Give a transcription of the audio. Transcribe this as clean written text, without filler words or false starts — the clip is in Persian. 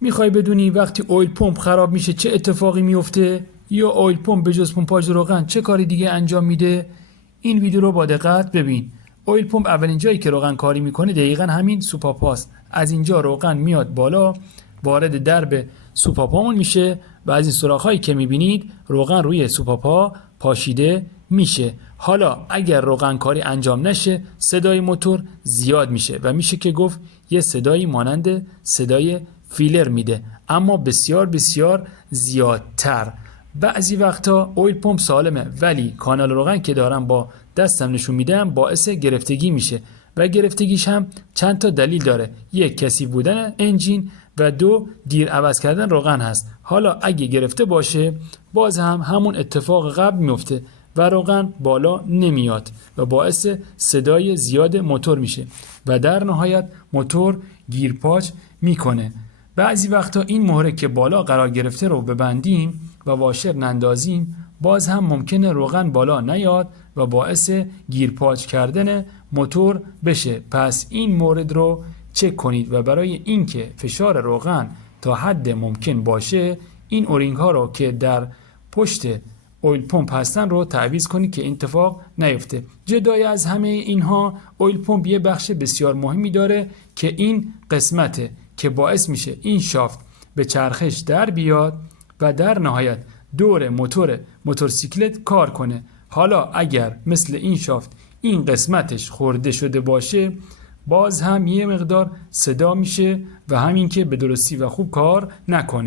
میخوای بدونی وقتی اویل پمپ خراب میشه چه اتفاقی میفته یا اویل پمپ به جز پمپاژ روغن چه کاری دیگه انجام میده؟ این ویدیو رو با دقت ببین. اویل پمپ اولین جایی که روغن کاری میکنه دقیقاً همین سوپاپاست. از اینجا روغن میاد بالا، وارد درب سوپاپامون میشه و از این سوراخ‌هایی که میبینید روغن روی سوپاپا پاشیده میشه. حالا اگر روغن کاری انجام نشه صدای موتور زیاد میشه و میشه که گفت یه صدایی مانند صدای فیلر میده، اما بسیار بسیار زیادتر. بعضی وقتا اویل پمپ سالمه ولی کانال روغن که دارم با دستم نشون میدم باعث گرفتگی میشه و گرفتگیش هم چند تا دلیل داره. یک، کثیف بودن انجین و دو، دیر عوض کردن روغن هست. حالا اگه گرفته باشه باز هم همون اتفاق قبل میفته و روغن بالا نمیاد و باعث صدای زیاد موتور میشه و در نهایت موتور گیرپاچ میکنه. بعضی وقتا این مهره که بالا قرار گرفته رو ببندیم و واشر نندازیم باز هم ممکنه روغن بالا نیاد و باعث گیرپاچ کردن موتور بشه. پس این مورد رو چک کنید و برای اینکه فشار روغن تا حد ممکن باشه این اورینگ ها رو که در پشت اویل پمپ هستن رو تعویض کنید که اتفاق نیفته. جدای از همه اینها اویل پمپ یه بخش بسیار مهمی داره که این قسمته که باعث میشه این شافت به چرخش در بیاد و در نهایت دور موتورسیکلت کار کنه. حالا اگر مثل این شافت این قسمتش خورده شده باشه باز هم یه مقدار صدا میشه و همین که به درستی و خوب کار نکنه.